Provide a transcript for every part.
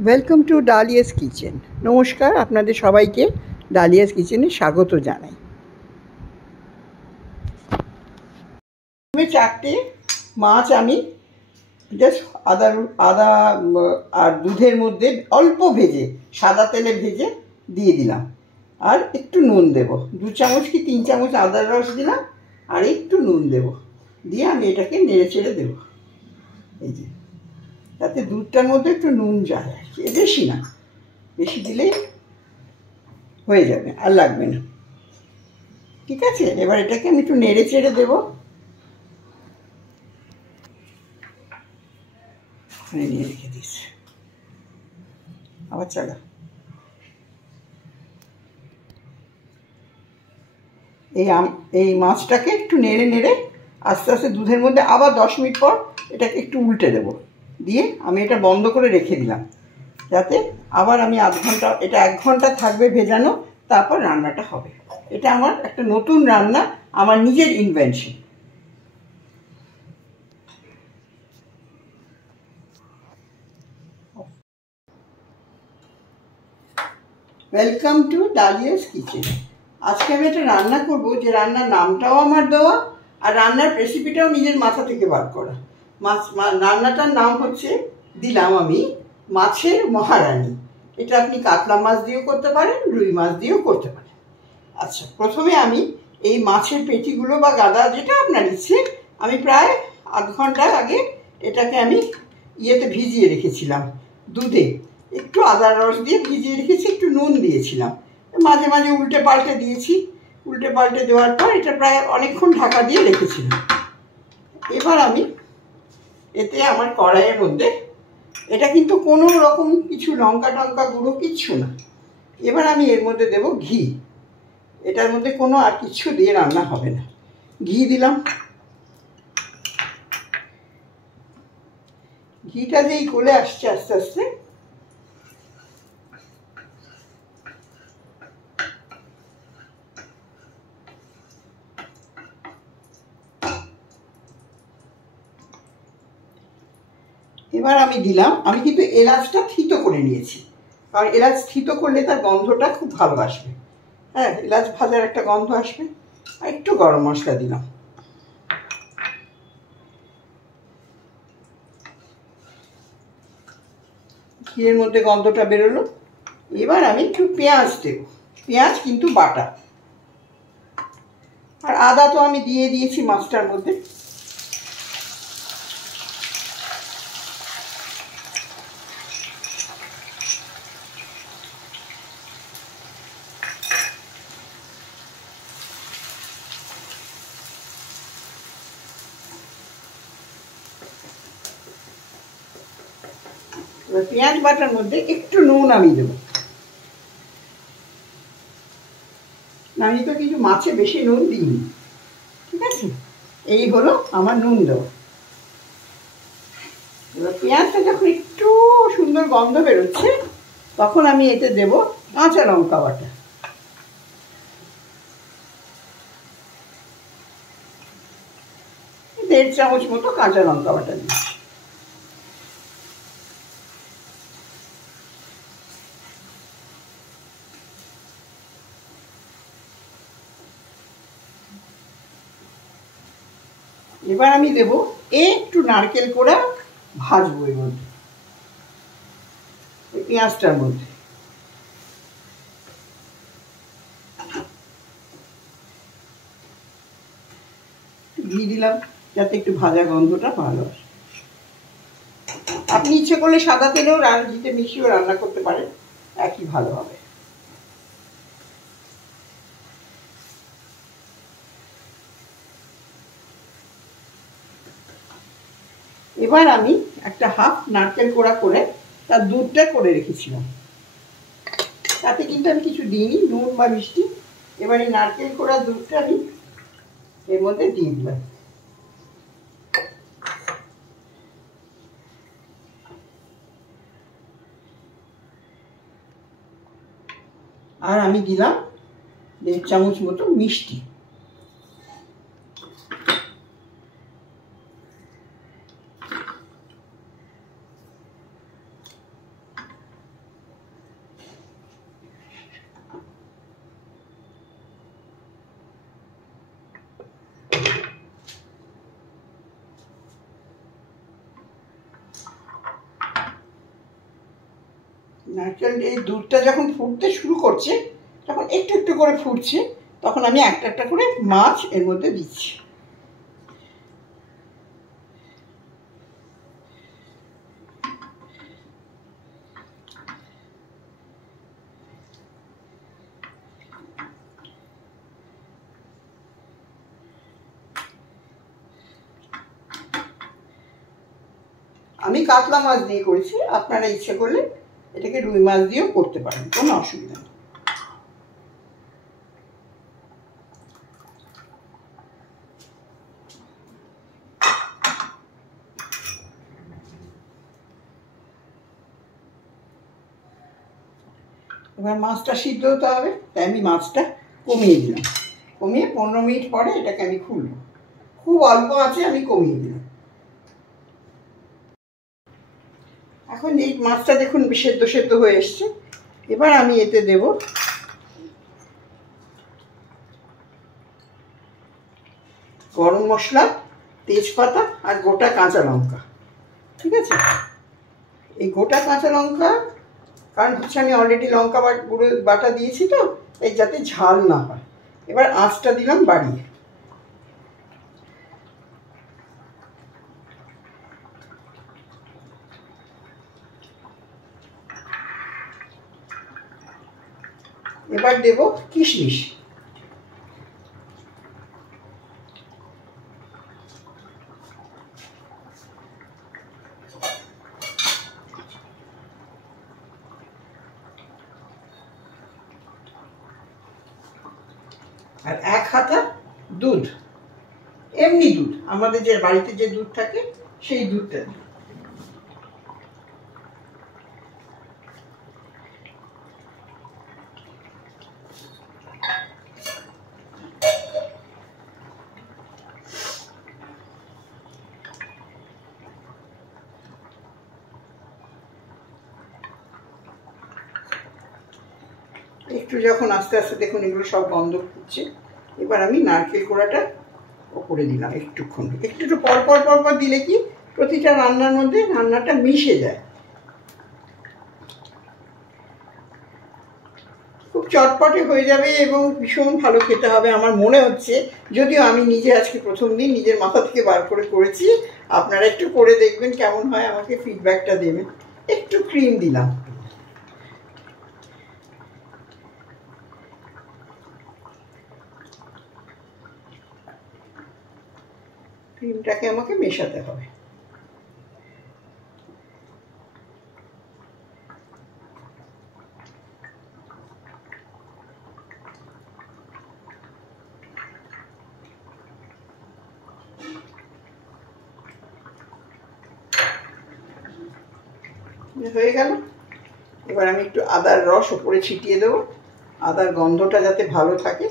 Welcome to Dalia's kitchen. নমস্কার, আপনাদের সবাইকে ডালিয়াস কিচেনে স্বাগত জানাই। চারটে মাছ আমি জাস্ট আদা আর দুধের মধ্যে অল্প ভেজে, সাদা তেলে ভেজে দিয়ে দিলাম। আর একটু নুন দেব, 2 চামচ কি 3 চামচ আদার রস দিলাম, আর একটু নুন দেব, দিয়ে আমি এটাকে নেড়ে চেড়ে দেবো। এই যে, তাতে দুধটার মধ্যে একটু নুন যায় আর কি, বেশি না, বেশি দিলেই হয়ে যাবে, আর লাগবে না। ঠিক আছে, এবার এটাকে আমি একটু নেড়ে চেড়ে দেবো। নিয়ে রেখে দিস, আবার চালা। এই মাছটাকে একটু নেড়ে নেড়ে আস্তে আস্তে দুধের মধ্যে আবার 10 মিনিট পর এটাকে একটু উল্টে দেব, দিয়ে আমি এটা বন্ধ করে রেখে দিলাম, যাতে আবার আমি আধ ঘন্টা, এটা 1 ঘন্টা থাকবে ভেজানো, তারপর রান্নাটা হবে। এটা আমার একটা নতুন রান্না, আমার নিজের invention. Welcome to Dalia's kitchen. আজকে আমি একটা রান্না করব, যে রান্নার নামটাও আমার দেওয়া, আর রান্নার রেসিপিটাও নিজের মাথা থেকে বার করা। রান্নাটার নাম হচ্ছে, দিলাম আমি, মাছের মহারানী। এটা আপনি কাতলা মাছ দিয়েও করতে পারেন, রুই মাছ দিয়েও করতে পারেন। আচ্ছা, প্রথমে আমি এই মাছের পেটিগুলো বা গাদা, যেটা আপনার ইচ্ছে, আমি প্রায় আধ ঘন্টা আগে এটাকে আমি ভিজিয়ে রেখেছিলাম দুধে, একটু আদার রস দিয়ে ভিজিয়ে রেখেছি, একটু নুন দিয়েছিলাম, মাঝে মাঝে উল্টে পাল্টে দিয়েছি। উল্টে পাল্টে দেওয়ার পর এটা প্রায় অনেকক্ষণ ঢাকা দিয়ে রেখেছিলাম। এবার আমি এতে আমার কড়াইয়ের মধ্যে, এটা কিন্তু কোনো রকম কিছু লঙ্কা টঙ্কা গুঁড়ো কিচ্ছু না, এবার আমি এর মধ্যে দেব ঘি। এটার মধ্যে কোনো আর কিছু দিয়ে রান্না হবে না। ঘি দিলাম। ঘিটা যেই গলে আসছে আস্তে আস্তে, এবার আমি দিলাম, আমি কিন্তু এলাচটা থিতো করে নিয়েছি, কারণ এলাচ থিতো করলে তার গন্ধটা খুব ভালো আসবে। হ্যাঁ, এলাচ ভাজার একটা গন্ধ আসবে। আর একটু গরম মশলা দিলাম। ঘিয়ের মধ্যে গন্ধটা বেরোলো। এবার আমি একটু পেঁয়াজ দেব, পেঁয়াজ কিন্তু বাটা, আর আদা তো আমি দিয়ে দিয়েছি মাছটার মধ্যে। এবার পেঁয়াজ বাটার মধ্যে একটু নুন আমি দেবো। আমি তো কিছু মাছে বেশি নুন দিইনি। ঠিক আছে, এই হলো আমার নুন দেওয়া। এবার পেঁয়াজটা যখন একটু সুন্দর গন্ধ বেরোচ্ছে, তখন আমি এতে দেব কাঁচা লঙ্কা বাটা। দেড় চামচ মতো কাঁচা লঙ্কা বাটা দিচ্ছি। এবার আমি দেব একটু নারকেল কোড়া, ভাজবো এর মধ্যে, পেঁয়াজটার মধ্যে। ঘি দিলাম যাতে একটু ভাজা গন্ধটা ভালো আসে। আপনি ইচ্ছে করলে সাদা তেলেও ঘিতে মিশিয়েও রান্না করতে পারেন, একই ভালো হবে। এবার আমি একটা হাফ নারকেল কোড়া করে তার দুধটা করে রেখেছিলাম, তাতে কিন্তু আমি কিছু দিইনি, নুন বা মিষ্টি। এবার এই নারকেল কোড়া দুধটা আমি এর মধ্যে দিয়ে দিলাম। আর আমি দিলাম 1.5 চামচ মতো মিষ্টি। নারকেল এই দুধটা যখন ফুটতে শুরু করছে, যখন একটু একটু করে ফুটছে, তখন আমি একটা একটা করে মাছ এর মধ্যে দিচ্ছি। আমি কাতলা মাছ দিয়ে করেছি, আপনারা ইচ্ছে করলে এটাকে রুই মাছ দিয়েও করতে পারেন, কোনো অসুবিধা নেই। এবার মাছটা সিদ্ধ হতে হবে, তাই আমি মাছটা কমিয়ে দিলাম। কমিয়ে 15 মিনিট পরে এটাকে আমি খুলবো। খুব অল্প আছে, আমি কমিয়ে দিলাম। এখন এই মাছটা দেখুন সেদ্ধ সেদ্ধ হয়ে এসছে। এবার আমি এতে দেব গরম মশলা, তেজপাতা আর গোটা কাঁচা লঙ্কা। ঠিক আছে, এই গোটা কাঁচা লঙ্কা, কারণ হচ্ছে আমি অলরেডি লঙ্কা গুঁড়ো বাটা দিয়েছি, তো এই যাতে ঝাল না হয়। এবার আঁচটা দিলাম বাড়িয়ে। এবার দেব কিশমিশ। আর 1 হাতা দুধ, এমনি দুধ, আমাদের যে বাড়িতে যে দুধ থাকে সেই দুধটা। একটু যখন আস্তে আস্তে দেখুন এগুলো সব বন্ধ হচ্ছে, এবার আমি নারকেল কোড়াটা ওপরে দিলাম একটুক্ষণ। একটু একটু পর পর পর পর দিলে কি প্রতিটা রান্নার মধ্যে রান্নাটা মিশে যায়। খুব চটপটে হয়ে যাবে এবং ভীষণ ভালো খেতে হবে আমার মনে হচ্ছে। যদিও আমি নিজে আজকে প্রথম দিন নিজের মাথা থেকে বার করে করেছি, আপনারা একটু করে দেখবেন কেমন হয়, আমাকে ফিডব্যাকটা দেবেন। একটু ক্রিম দিলাম। ক্রিমটাকে আমাকে মেশাতে হবে। হয়ে গেল। এবার আমি একটু আদার রস ওপরে ছিটিয়ে দেবো, আদার গন্ধটা যাতে ভালো থাকে।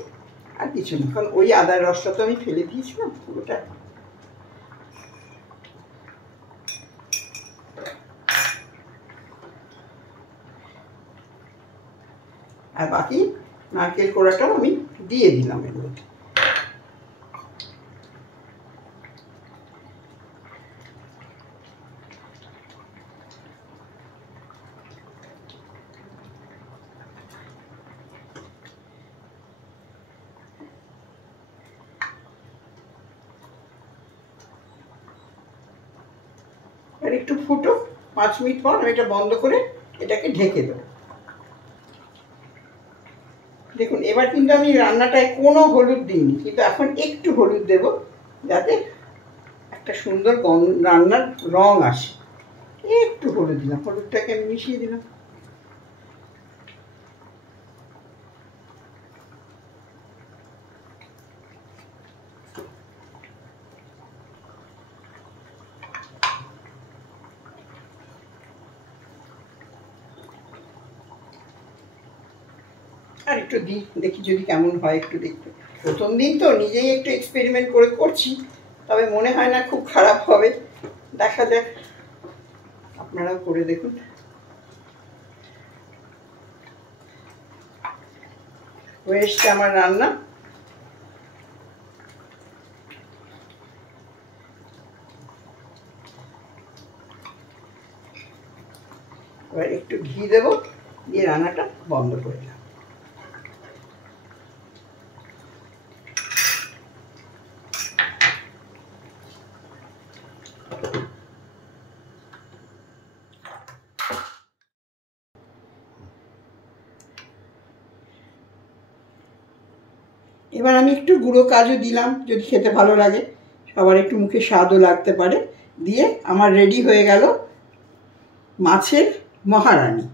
আর কিছু না, কারণ ওই আদার রসটা তো আমি ফেলে দিয়েছিলাম পুরোটা। আর বাকি নারকেল কোড়াটাও আমি দিয়ে দিলাম এর মধ্যে। আর একটু ফুটো, 5 মিনিট পর আমি এটা বন্ধ করে এটাকে ঢেকে দেবো। দেখুন এবার কিন্তু আমি রান্নাটায় কোনো হলুদ দিইনি, কিন্তু এখন একটু হলুদ দেব যাতে একটা সুন্দর রান্নার রং আসে। একটু হলুদ দিলাম, হলুদটাকে আমি মিশিয়ে দিলাম। আর একটু দিই, দেখি যদি কেমন হয়, একটু দেখতে। প্রথম দিন তো নিজেই একটু এক্সপেরিমেন্ট করে করছি, তবে মনে হয় না খুব খারাপ হবে। দেখা যাক, আপনারাও করে দেখুন। হয়ে এসছে আমার রান্না। এবার একটু ঘি দেবো, দিয়ে রান্নাটা বন্ধ করে দিলাম। এবার আমি একটু গুঁড়ো কাজু দিলাম, যদি খেতে ভালো লাগে, সবার একটু মুখে স্বাদও লাগতে পারে। দিয়ে আমার রেডি হয়ে গেল মাছের মহারানী।